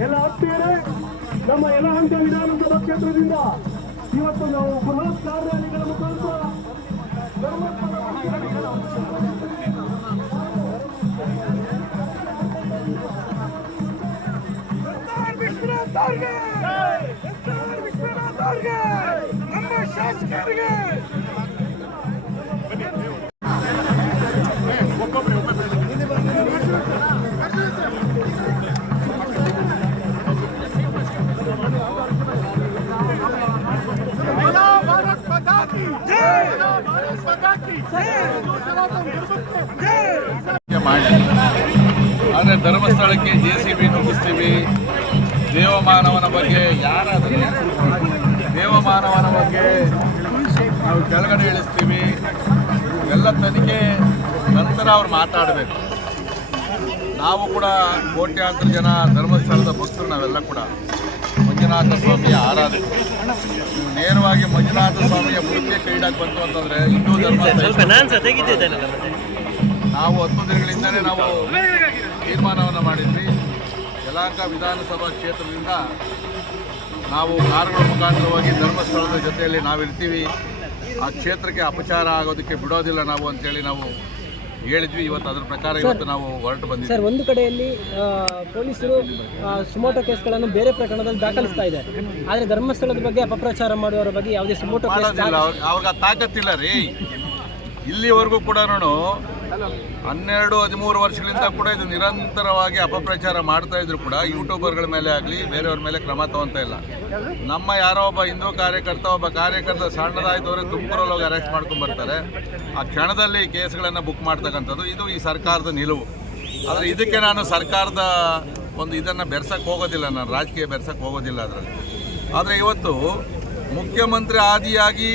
ಎಲ್ಲ ಆತ್ಮೀಯರೇ ನಮ್ಮ ಯಲಹಂಕ ವಿಧಾನಸಭಾ ಕ್ಷೇತ್ರದಿಂದ ಇವತ್ತು ನಾವು ಬೃಹತ್ ಕಾರ್ಯಾಲಯಗಳ ಮುಖಾಂತರ ಶಾಸಕರಿಗೆ! ಮಾಡಿ ಆದರೆ ಧರ್ಮಸ್ಥಳಕ್ಕೆ ಜೆ ಸಿ ಬಿ ನುಗ್ಗಿಸ್ತೀವಿ. ದೇವಮಾನವನ ಬಗ್ಗೆ ಯಾರಾದರೂ ದೇವಮಾನವನ ಬಗ್ಗೆ ನಾವು ಕೆಳಗಡೆ ಇಳಿಸ್ತೀವಿ. ಎಲ್ಲ ತನಿಖೆ ನಂತರ ಅವ್ರು ಮಾತಾಡಬೇಕು. ನಾವು ಕೂಡ ಕೋಟ್ಯಾಂತರ ಜನ ಧರ್ಮಸ್ಥಳದ ಭಕ್ತರು ನಾವೆಲ್ಲ ಕೂಡ ಮಂಜುನಾಥ ಸ್ವಾಮಿಯ ಆರಾಧನೆ. ನೇರವಾಗಿ ಮಂಜುನಾಥ ಸ್ವಾಮಿಯ ಮುಂದೆ ಕೈಡಾಗಿ ಬಂತು ಅಂತಂದರೆ ಹಿಂದೂ ಧರ್ಮ ನಾವು ಹತ್ತು ದಿನಗಳಿಂದಲೇ ನಾವು ತೀರ್ಮಾನವನ್ನು ಮಾಡಿದ್ವಿ. ಯಲಹಂಕ ವಿಧಾನಸಭಾ ಕ್ಷೇತ್ರದಿಂದ ನಾವು ಕಾರುಗಳ ಮುಖಾಂತರವಾಗಿ ಧರ್ಮಸ್ಥಳದ ಜೊತೆಯಲ್ಲಿ ನಾವಿರ್ತೀವಿ. ಆ ಕ್ಷೇತ್ರಕ್ಕೆ ಅಪಚಾರ ಆಗೋದಕ್ಕೆ ಬಿಡೋದಿಲ್ಲ ನಾವು ಅಂತೇಳಿ ನಾವು ಹೇಳಿದ್ವಿ. ಇವತ್ತು ಅದರ ಪ್ರಕಾರ ಇವತ್ತು ನಾವು ಹೊರಟು ಸರ್ ಒಂದು ಕಡೆಯಲ್ಲಿ ಪೊಲೀಸರು ಸುಮೋಟೋ ಕೇಸ್ಗಳನ್ನು ಬೇರೆ ಪ್ರಕರಣದಲ್ಲಿ ದಾಖಲಿಸ್ತಾ ಇದೆ ಆದರೆ ಧರ್ಮಸ್ಥಳದ ಬಗ್ಗೆ ಅಪಪ್ರಚಾರ ಮಾಡುವವರ ಬಗ್ಗೆ ಯಾವುದೇ ಸುಮೋಟೋ ಕೇಸ್ ಮಾಡೋದಿಲ್ಲ. ಅವ್ರಿಗೆ ತಾಕತ್ತಿಲ್ಲ ರೀ. ಇಲ್ಲಿವರೆಗೂ ಕೂಡ ಹನ್ನೆರಡು, ಹದಿಮೂರು ವರ್ಷಗಳಿಂದ ಕೂಡ ಇದು ನಿರಂತರವಾಗಿ ಅಪಪ್ರಚಾರ ಮಾಡ್ತಾ ಇದ್ರು ಕೂಡ. ಯೂಟ್ಯೂಬರ್ಗಳ ಮೇಲೆ ಆಗಲಿ, ಬೇರೆಯವ್ರ ಮೇಲೆ ಕ್ರಮ ತಗೊಂತ ಇಲ್ಲ. ನಮ್ಮ ಯಾರೋ ಒಬ್ಬ ಹಿಂದೂ ಕಾರ್ಯಕರ್ತ, ಒಬ್ಬ ಕಾರ್ಯಕರ್ತ ಸಣ್ಣದಾಯ್ತವ್ರೆ ತುಮಕೂರಲ್ಲಿ ಹೋಗಿ ಅರೆಸ್ಟ್ ಮಾಡ್ಕೊಂಡು ಬರ್ತಾರೆ. ಆ ಕ್ಷಣದಲ್ಲಿ ಕೇಸ್ಗಳನ್ನು ಬುಕ್ ಮಾಡ್ತಕ್ಕಂಥದ್ದು, ಇದು ಈ ಸರ್ಕಾರದ ನಿಲುವು. ಆದರೆ ಇದಕ್ಕೆ ನಾನು ಸರ್ಕಾರದ ಒಂದು ಇದನ್ನು ಬೆರ್ಸಕ್ಕೆ ಹೋಗೋದಿಲ್ಲ, ನಾನು ರಾಜಕೀಯ ಬೆರ್ಸಕ್ಕೆ ಹೋಗೋದಿಲ್ಲ ಅದರಲ್ಲಿ. ಆದರೆ ಇವತ್ತು ಮುಖ್ಯಮಂತ್ರಿ ಆದಿಯಾಗಿ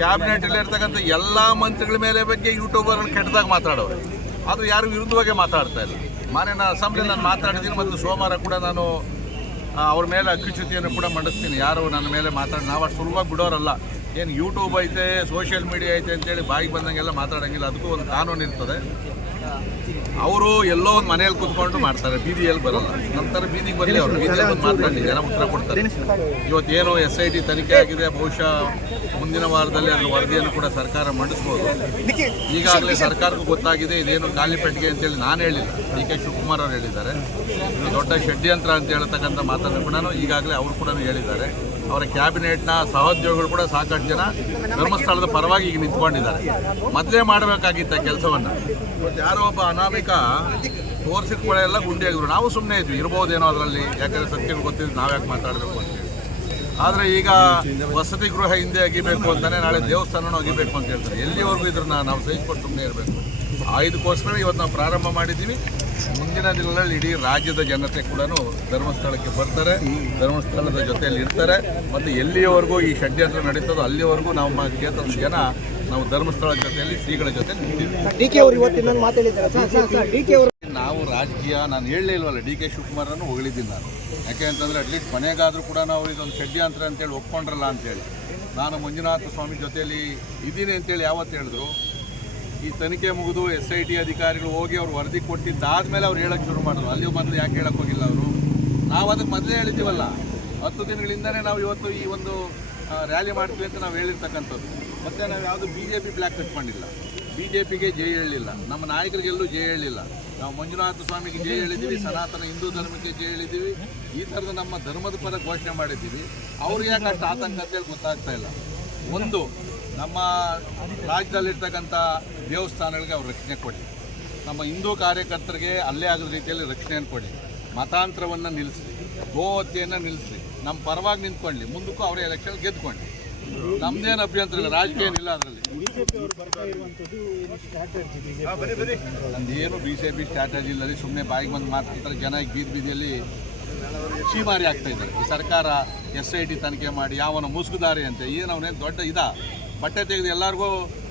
ಕ್ಯಾಬಿನೆಟಲ್ಲಿ ಇರ್ತಕ್ಕಂಥ ಎಲ್ಲ ಮಂತ್ರಿಗಳ ಮೇಲೆ ಬಗ್ಗೆ ಯೂಟ್ಯೂಬರ್ಗಳು ಕೆಟ್ಟದಾಗ ಮಾತಾಡೋರು. ಅದು ಯಾರು ವಿರುದ್ಧವಾಗಿ ಮಾತಾಡ್ತಾ ಇಲ್ಲ. ಮಾನ್ಯ ಅಸೆಂಬ್ಲಿ ನಾನು ಮಾತಾಡಿದ್ದೀನಿ ಮತ್ತು ಸೋಮವಾರ ಕೂಡ ನಾನು ಅವ್ರ ಮೇಲೆ ಅಕ್ಕುಚ್ಯುತಿಯನ್ನು ಕೂಡ ಮಂಡಿಸ್ತೀನಿ. ಯಾರು ನನ್ನ ಮೇಲೆ ಮಾತಾಡಿ, ನಾವು ಅಷ್ಟು ಸುಲಭವಾಗಿ ಬಿಡೋರಲ್ಲ. ಏನು ಯೂಟ್ಯೂಬ್ ಐತೆ, ಸೋಷಿಯಲ್ ಮೀಡಿಯಾ ಐತೆ ಅಂತೇಳಿ ಬಾಯಿಗೆ ಬಂದಂಗೆಲ್ಲ ಮಾತಾಡೋಂಗಿಲ್ಲ. ಅದಕ್ಕೂ ಒಂದು ಕಾನೂನು ಇರ್ತದೆ. ಅವರು ಎಲ್ಲೋ ಒಂದು ಮನೆಯಲ್ಲಿ ಕುತ್ಕೊಂಡು ಮಾಡ್ತಾರೆ, ಬೀದಿಯಲ್ಲಿ ಬರಲ್ಲ. ನಂತರ ಬೀದಿಗೆ ಬರಲಿ ಅವರು, ಬೀದಿಯಲ್ಲಿ ಬಂದು ಮಾತಾಡಿ ಜನ ಉತ್ತರ ಕೊಡ್ತಾರೆ. ಇವತ್ತೇನು ಎಸ್ ಐ ಟಿ ತನಿಖೆ ಆಗಿದೆ, ಬಹುಶಃ ಮುಂದಿನ ವಾರದಲ್ಲಿ ಅದರ ವರದಿಯನ್ನು ಕೂಡ ಸರ್ಕಾರ ಮಂಡಿಸ್ಬೋದು. ಈಗಾಗಲೇ ಸರ್ಕಾರಕ್ಕೂ ಗೊತ್ತಾಗಿದೆ, ಇದೇನು ಖಾಲಿ ಪೆಟ್ಟಿಗೆ ಅಂತೇಳಿ ನಾನು ಹೇಳಿಲ್ಲ. ಡಿ ಕೆ ಶಿವಕುಮಾರ್ ಅವರು ಹೇಳಿದ್ದಾರೆ. ದೊಡ್ಡ ಷಡ್ಯಂತ್ರ ಅಂತ ಹೇಳ್ತಕ್ಕಂಥ ಮಾತನ್ನು ಕೂಡ ಈಗಾಗಲೇ ಅವರು ಕೂಡ ಹೇಳಿದ್ದಾರೆ. ಅವರ ಕ್ಯಾಬಿನೆಟ್ನ ಸಹೋದ್ಯೋಗಿಗಳು ಕೂಡ ಸಾಕಷ್ಟು ಜನ ಧರ್ಮಸ್ಥಳದ ಪರವಾಗಿ ಈಗ ನಿಂತ್ಕೊಂಡಿದ್ದಾರೆ. ಮೊದಲೇ ಮಾಡಬೇಕಾಗಿತ್ತ ಕೆಲಸವನ್ನು. ಇವತ್ತು ಯಾರೋ ಒಬ್ಬ ಅನಾಮಿಕ ತೋರಿಸಿದ ಕೂಡ ಎಲ್ಲ ಗುಂಡಿಯಾಗಿದ್ರು. ನಾವು ಸುಮ್ಮನೆ ಇದ್ವಿ. ಇರ್ಬೋದೇನೋ ಅದರಲ್ಲಿ. ಯಾಕಂದರೆ ಸತ್ಯಗಳು ಗೊತ್ತಿದ್ದು ನಾವ್ಯಾಕೆ ಮಾತಾಡಬೇಕು ಅಂತೇಳಿ ಆದರೆ ಈಗ ವಸತಿ ಗೃಹ ಹಿಂದೆ ಅಗಿಬೇಕು ಅಂತಾನೆ ನಾಳೆ ದೇವಸ್ಥಾನನೂ ಅಗಿಬೇಕು ಅಂತ ಹೇಳ್ತಾರೆ. ಎಲ್ಲಿವರೆಗೂ ಇದ್ರನ್ನ ನಾವು ಸಹಿಸ್ಕೊಂಡು ಸುಮ್ಮನೆ ಇರಬೇಕು. ಆ ಇದಕ್ಕೋಸ್ಕರ ಇವತ್ತು ನಾವು ಪ್ರಾರಂಭ ಮಾಡಿದ್ದೀವಿ. ಮುಂದಿನ ದಿನಗಳಲ್ಲಿ ಇಡೀ ರಾಜ್ಯದ ಜನತೆ ಕೂಡ ಧರ್ಮಸ್ಥಳಕ್ಕೆ ಬರ್ತಾರೆ. ಧರ್ಮಸ್ಥಳದ ಜೊತೆಯಲ್ಲಿ ಇರ್ತಾರೆ. ಮತ್ತು ಎಲ್ಲಿಯವರೆಗೂ ಈ ಷಡ್ಯಂತ್ರ ನಡೀತದೋ ಅಲ್ಲಿಯವರೆಗೂ ನಾವು ಮ- ಕ್ಷೇತ್ರದ ಜನ ನಾವು ಧರ್ಮಸ್ಥಳದ ಜೊತೆಯಲ್ಲಿ ಶ್ರೀಗಳ ಜೊತೆ ನಾವು ರಾಜಕೀಯ ನಾನು ಹೇಳಲೇ ಇಲ್ವಲ್ಲ ಡಿ ಕೆ ಶಿವಕುಮಾರನ್ನು ಹೊಗಳಿದ್ದೀನಿ ನಾನು. ಯಾಕೆ ಅಂತಂದರೆ ಅಟ್ಲೀಸ್ಟ್ ಮನೆಗಾದರೂ ಕೂಡ ನಾವು ಇದೊಂದು ಷಡ್ಯಂತ್ರ ಅಂತೇಳಿ ಒಪ್ಕೊಂಡ್ರಲ್ಲ ಅಂತೇಳಿ. ನಾನು ಮಂಜುನಾಥ ಸ್ವಾಮಿ ಜೊತೆಯಲ್ಲಿ ಇದ್ದೀನಿ ಅಂತೇಳಿ ಯಾವತ್ತು ಹೇಳಿದ್ರು? ಈ ತನಿಖೆ ಮುಗಿದು ಎಸ್ ಐ ಟಿ ಅಧಿಕಾರಿಗಳು ಹೋಗಿ ಅವ್ರು ವರದಿ ಕೊಟ್ಟಿದ್ದಾದ್ಮೇಲೆ ಅವ್ರು ಹೇಳಕ್ಕೆ ಶುರು ಮಾಡಿದ್ರು. ಅಲ್ಲಿ ಮೊದಲು ಯಾಕೆ ಹೇಳಕ್ಕೆ ಹೋಗಿಲ್ಲ ಅವರು? ನಾವು ಅದಕ್ಕೆ ಮೊದಲೇ ಹೇಳಿದ್ದೀವಲ್ಲ. ಹತ್ತು ದಿನಗಳಿಂದನೇ ನಾವು ಇವತ್ತು ಈ ಒಂದು ರ್ಯಾಲಿ ಮಾಡ್ತೀವಿ ಅಂತ ನಾವು ಹೇಳಿರ್ತಕ್ಕಂಥದ್ದು. ಮತ್ತು ನಾವು ಯಾವುದು ಬಿ ಜೆ ಪಿ ಬ್ಲ್ಯಾಕ್ ಕಟ್ಕೊಂಡಿಲ್ಲ ಬಿ ಜೆ ಪಿಗೆ ಜೈ ಹೇಳಲಿಲ್ಲ ನಮ್ಮ ನಾಯಕರಿಗೆಲ್ಲೂ ಜೈ ಹೇಳಿಲ್ಲ. ನಾವು ಮಂಜುನಾಥ ಸ್ವಾಮಿಗೆ ಜೈ ಹೇಳಿದ್ದೀವಿ, ಸನಾತನ ಹಿಂದೂ ಧರ್ಮಕ್ಕೆ ಜೈ ಹೇಳಿದ್ದೀವಿ. ಈ ಥರದ ನಮ್ಮ ಧರ್ಮದ ಪರ ಘೋಷಣೆ ಮಾಡಿದ್ದೀವಿ. ಅವ್ರಿಗೆ ಯಾಕೆ ಅಷ್ಟು ಆತಂಕ ಅಂತೇಳಿ ಗೊತ್ತಾಗ್ತಾ ಇಲ್ಲ. ಒಂದು ನಮ್ಮ ರಾಜ್ಯದಲ್ಲಿರ್ತಕ್ಕಂಥ ದೇವಸ್ಥಾನಗಳಿಗೆ ಅವ್ರು ರಕ್ಷಣೆ ಕೊಡಿ. ನಮ್ಮ ಹಿಂದೂ ಕಾರ್ಯಕರ್ತರಿಗೆ ಅಲ್ಲೇ ಆಗದ ರೀತಿಯಲ್ಲಿ ರಕ್ಷಣೆಯನ್ನು ಕೊಡಿ. ಮತಾಂತರವನ್ನು ನಿಲ್ಲಿಸಿ ಗೋಹತ್ಯೆಯನ್ನು ನಿಲ್ಲಿಸಿ ನಮ್ಮ ಪರವಾಗಿ ನಿಂತ್ಕೊಳ್ಳಿ ಮುಂದಕ್ಕೂ ಅವರೇ ಎಲೆಕ್ಷನ್ ಗೆದ್ಕೊಳ್ಳಿ ನಮ್ದೇನು ಅಭ್ಯಂತರ ಇಲ್ಲ ರಾಜಕೀಯ ಏನಿಲ್ಲ ಅದರಲ್ಲಿ. ನಂದೇನು ಬಿ ಜೆ ಪಿ ಸ್ಟ್ರಾಟಜಿ ಇಲ್ಲ ಸುಮ್ಮನೆ ಬಾಯಿಗೆ ಬಂದು ಮಾತಾಡ್ತಾರೆ ಜನ ಬೀದಿ ಬೀದಿಯಲ್ಲಿ ಚೀಮಾರಿ ಆಗ್ತಾ ಇದ್ದಾರೆ. ಈ ಸರ್ಕಾರ ಎಸ್ ಐ ಟಿ ತನಿಖೆ ಮಾಡಿ ಯಾವನ ಮುಸುಗುದಾರಿ ಅಂತ ಏನು ಅವನೇನು ದೊಡ್ಡ ಇದ? ಬಟ್ಟೆ ತೆಗೆದು ಎಲ್ಲರಿಗೂ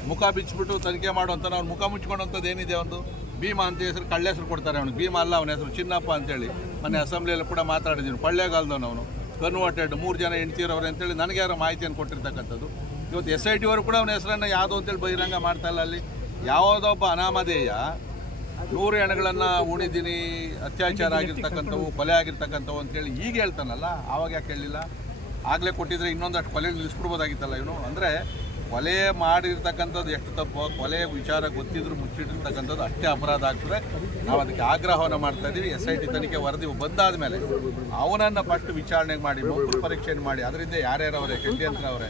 ಮುಖ ಬಿಚ್ಚಿಬಿಟ್ಟು ತನಿಖೆ ಮಾಡುವಂಥ ಅವ್ನು ಮುಖ ಮುಚ್ಕೊಂಡಂಥದ್ದು ಏನಿದೆ ಒಂದು? ಭೀಮಾ ಅಂತ ಹೆಸರು, ಕಳ್ಳ ಹೆಸರು ಕೊಡ್ತಾರೆ ಅವನಿಗೆ. ಭೀಮಾ ಅಲ್ಲ ಅವನ ಹೆಸರು, ಚಿನ್ನಪ್ಪ ಅಂತೇಳಿ. ಮೊನ್ನೆ ಅಸೆಂಬ್ಲಿಯಲ್ಲಿ ಕೂಡ ಮಾತಾಡಿದ್ದೀನಿ ಕೊಳ್ಳೇಗಾಲದವನು ಅವನು. ಕನ್ವರ್ಟೆಡ್ ಮೂರು ಜನ ಹೆಂಡ್ತಿರವ್ರೆ ಅಂತೇಳಿ ನನಗೆ ಯಾರೋ ಮಾಹಿತಿಯನ್ನು ಕೊಟ್ಟಿರ್ತಕ್ಕಂಥದ್ದು. ಇವತ್ತು ಎಸ್ ಐ ಟಿ ಅವರು ಕೂಡ ಅವನ ಹೆಸರನ್ನು ಯಾವುದು ಅಂತೇಳಿ ಬಹಿರಂಗ ಮಾಡ್ತಾ ಇಲ್ಲ ಅಲ್ಲಿ. ಯಾವುದೊಬ್ಬ ಅನಾಮಧೇಯ ನೂರು ಹೆಣಗಳನ್ನು ಉಣಿದ್ದೀನಿ ಅತ್ಯಾಚಾರ ಆಗಿರ್ತಕ್ಕಂಥವು, ಕೊಲೆ ಆಗಿರ್ತಕ್ಕಂಥವು ಅಂತೇಳಿ ಈಗ ಹೇಳ್ತಾನಲ್ಲ, ಆವಾಗ ಯಾಕೆ ಹೇಳಲಿಲ್ಲ? ಆಗಲೇ ಕೊಟ್ಟಿದ್ರೆ ಇನ್ನೊಂದಷ್ಟು ಕೊಲೆ ನಿಲ್ಲಿಸ್ಬಿಡ್ಬೋದಾಗಿತ್ತಲ್ಲ ಇವನು? ಅಂದರೆ ಕೊಲೆ ಮಾಡಿರ್ತಕ್ಕಂಥದ್ದು ಎಷ್ಟು ತಪ್ಪು, ಕೊಲೆ ವಿಚಾರ ಗೊತ್ತಿದ್ರು ಮುಚ್ಚಿಟ್ಟಿರ್ತಕ್ಕಂಥದ್ದು ಅಷ್ಟೇ ಅಪರಾಧ ಆಗ್ತದೆ. ನಾವು ಅದಕ್ಕೆ ಆಗ್ರಹವನ್ನು ಮಾಡ್ತಾ ಇದ್ದೀವಿ ಎಸ್ ಐ ಟಿ ತನಿಖೆ ವರದಿ ಬಂದಾದ ಮೇಲೆ ಅವನನ್ನು ಪಟ್ಟು ವಿಚಾರಣೆ ಮಾಡಿ ಮಕ್ಕಳು ಪರೀಕ್ಷೆಯನ್ನು ಮಾಡಿ, ಅದರಿಂದ ಯಾರ್ಯಾರವರೇ, ಷಡ್ಯಂತ್ರ ಅವರೇ.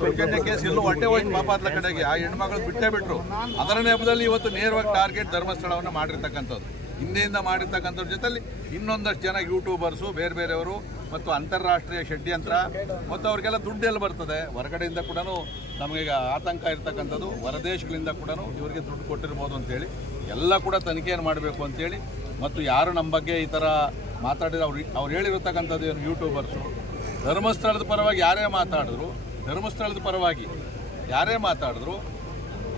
ಸೌಜನ್ಯ ಕೇಸ್ ಎಲ್ಲೂ ಹೊಟ್ಟೆ ಹೋಯ್ತು ಪಾಪಾತ್ಲ ಕಡೆಗೆ. ಆ ಹೆಣ್ಮಗಳು ಬಿಟ್ಟೇ ಬಿಟ್ರು. ಅದರ ನೆಪದಲ್ಲಿ ಇವತ್ತು ನೇರವಾಗಿ ಟಾರ್ಗೆಟ್ ಧರ್ಮಸ್ಥಳವನ್ನು ಮಾಡಿರ್ತಕ್ಕಂಥದ್ದು. ಹಿಂದೆಯಿಂದ ಮಾಡಿರ್ತಕ್ಕಂಥವ್ರ ಜೊತೆಯಲ್ಲಿ ಇನ್ನೊಂದಷ್ಟು ಜನ ಯೂಟ್ಯೂಬರ್ಸು ಬೇರೆ ಬೇರೆಯವರು ಮತ್ತು ಅಂತಾರಾಷ್ಟ್ರೀಯ ಷಡ್ಯಂತ್ರ ಮತ್ತು ಅವ್ರಿಗೆಲ್ಲ ದುಡ್ಡು ಎಲ್ಲಿ ಬರ್ತದೆ. ಹೊರಗಡೆಯಿಂದ ಕೂಡ ನಮಗೀಗ ಆತಂಕ ಇರ್ತಕ್ಕಂಥದ್ದು. ಹೊರದೇಶಗಳಿಂದ ಕೂಡ ಇವರಿಗೆ ದುಡ್ಡು ಕೊಟ್ಟಿರ್ಬೋದು ಅಂತೇಳಿ ಎಲ್ಲ ಕೂಡ ತನಿಖೆಯನ್ನು ಮಾಡಬೇಕು ಅಂತೇಳಿ ಮತ್ತು ಯಾರು ನಮ್ಮ ಬಗ್ಗೆ ಈ ಥರ ಮಾತಾಡಿದ್ರೆ ಅವ್ರು ಅವ್ರು ಹೇಳಿರತಕ್ಕಂಥದ್ದು ಏನು ಯೂಟ್ಯೂಬರ್ಸು. ಧರ್ಮಸ್ಥಳದ ಪರವಾಗಿ ಯಾರೇ ಮಾತಾಡಿದ್ರು, ಧರ್ಮಸ್ಥಳದ ಪರವಾಗಿ ಯಾರೇ ಮಾತಾಡಿದ್ರು,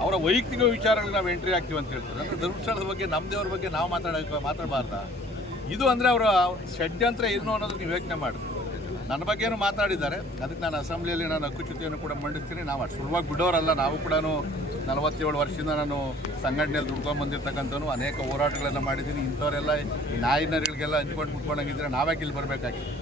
ಅವರ ವೈಯಕ್ತಿಕ ವಿಚಾರಗಳಿಗೆ ನಾವು ಎಂಟ್ರಿ ಆಗ್ತೀವಿ ಅಂತ ಹೇಳ್ತಾರೆ ಅಂದರೆ ಧರ್ಮಸ್ಥಳದ ಬಗ್ಗೆ ನಮ್ಮ ದೇವ್ರ ಬಗ್ಗೆ ನಾವು ಮಾತಾಡೋಕೆ ಮಾತಾಡಬಾರ್ದ? ಇದು ಅಂದರೆ ಅವರ ಷಡ್ಯಂತ್ರ ಏನು ಅನ್ನೋದಕ್ಕೆ ನೀವು ಯೋಚನೆ ಮಾಡಿ. ನನ್ನ ಬಗ್ಗೆನೂ ಮಾತಾಡಿದ್ದಾರೆ. ಅದಕ್ಕೆ ನಾನು ಅಸೆಂಬ್ಲಿಯಲ್ಲಿ ನಾನು ಅಕ್ಕುಚ್ಯುತಿಯನ್ನು ಕೂಡ ಮಂಡಿಸ್ತೀನಿ. ನಾವು ಅಷ್ಟು ಸುಲಭವಾಗಿ ಬಿಡೋರಲ್ಲ. ನಾವು ಕೂಡ ನಲವತ್ತೇಳು ವರ್ಷದಿಂದ ನಾನು ಸಂಘಟನೆಯಲ್ಲಿ ದುಡ್ಕೊಂಡು ಬಂದಿರ್ತಕ್ಕಂಥನು ಅನೇಕ ಹೋರಾಟಗಳನ್ನು ಮಾಡಿದ್ದೀನಿ. ಇಂಥವರೆಲ್ಲ ಈ ನಾಯಿನರಿಗಳಿಗೆಲ್ಲ ಹಂಚ್ಕೊಂಡು ಮುಟ್ಕೊಂಡಂಗಿದ್ರೆ ನಾವ್ಯಾಕೆ ಇಲ್ಲಿ ಬರಬೇಕಾಗಿತ್ತು?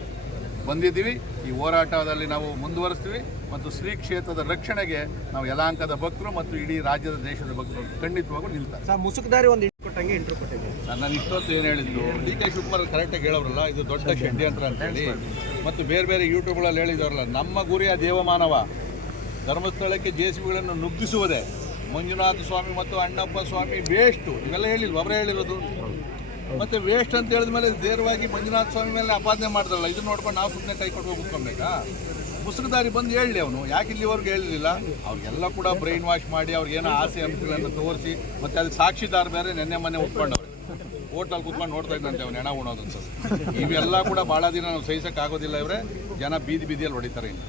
ಬಂದಿದ್ದೀವಿ. ಈ ಹೋರಾಟದಲ್ಲಿ ನಾವು ಮುಂದುವರಿಸ್ತೀವಿ. ಮತ್ತು ಶ್ರೀ ಕ್ಷೇತ್ರದ ರಕ್ಷಣೆಗೆ ನಾವು ಯಲಾಂಕದ ಭಕ್ತರು ಮತ್ತು ಇಡೀ ರಾಜ್ಯದ ದೇಶದ ಭಕ್ತರು ಖಂಡಿತವಾಗೂ ನಿಲ್ತಾರೆ. ಸರ್ ಮುಸುಕ್ದಾರಿ ಒಂದು ಇಂಟು ಕೊಟ್ಟಂಗೆ ಇಂಟ್ರು ಕೊಟ್ಟಿದ್ದೆ. ನಾನು ಇಷ್ಟೊತ್ತು ಏನು ಹೇಳಿದ್ದು ಡಿ ಕೆ ಶಿವಕುಮಾರ್ ಕರೆಕ್ಟಾಗಿ ಹೇಳೋರಲ್ಲ ಇದು ದೊಡ್ಡ ಷಡ್ಯಂತ್ರ ಅಂತೇಳಿ ಮತ್ತು ಬೇರೆ ಬೇರೆ ಯೂಟ್ಯೂಬ್ಗಳಲ್ಲಿ ಹೇಳಿದವರಲ್ಲ ನಮ್ಮ ಗುರಿಯ ದೇವಮಾನವ ಧರ್ಮಸ್ಥಳಕ್ಕೆ ಜೆ ಸಿ ಬಿಗಳನ್ನು ನುಗ್ಗಿಸುವುದೇ ಮಂಜುನಾಥ ಸ್ವಾಮಿ ಮತ್ತು ಅಣ್ಣಪ್ಪ ಸ್ವಾಮಿ ವೇಸ್ಟು ಇವೆಲ್ಲ ಹೇಳಿಲ್ವ? ಅವರೇ ಹೇಳಿರೋದು? ಮತ್ತೆ ವೇಸ್ಟ್ ಅಂತ ಹೇಳಿದ ಮೇಲೆ ನೇರವಾಗಿ ಮಂಜುನಾಥ ಸ್ವಾಮಿ ಮೇಲೆ ಅಪಾದನೆ ಮಾಡ್ತಾರಲ್ಲ ಇದನ್ನ ನೋಡ್ಕೊಂಡು ನಾವು ಸುಮ್ಮನೆ ಕೈ ಕೊಟ್ಟು ಕೂತ್ಕೊಬೇಕಾ ಮುಸುಕುದಾರಿ ಬಂದು ಹೇಳಲಿ ಅವನು. ಯಾಕೆ ಇಲ್ಲಿವರೆಗೂ ಹೇಳಲಿಲ್ಲ ಅವ್ರಿಗೆಲ್ಲ ಕೂಡ ಬ್ರೈನ್ ವಾಶ್ ಮಾಡಿ ಅವ್ರಿಗೇನೋ ಆಸೆ ಅಂಶಗಳನ್ನು ತೋರಿಸಿ, ಮತ್ತೆ ಅದಕ್ಕೆ ಸಾಕ್ಷಿದಾರ ಬೇರೆ ನೆನ್ನೆ ಮನೆ ಉಟ್ಕೊಂಡವ್ರೆ. ಹೋಟೆಲ್ ಕೂತ್ಕೊಂಡು ನೋಡ್ತಾ ಇದ್ದಂತೆ ಅವ್ನು, ಹೆಣ ಅಂತ. ಇವೆಲ್ಲ ಕೂಡ ಭಾಳ ದಿನ ನಾವು ಸಹಿಸೋಕ್ಕಾಗೋದಿಲ್ಲ ಇವರೇ. ಜನ ಬೀದಿ ಬೀದಿಯಲ್ಲಿ ಹೊಡಿತಾರೆ ಇನ್ನು.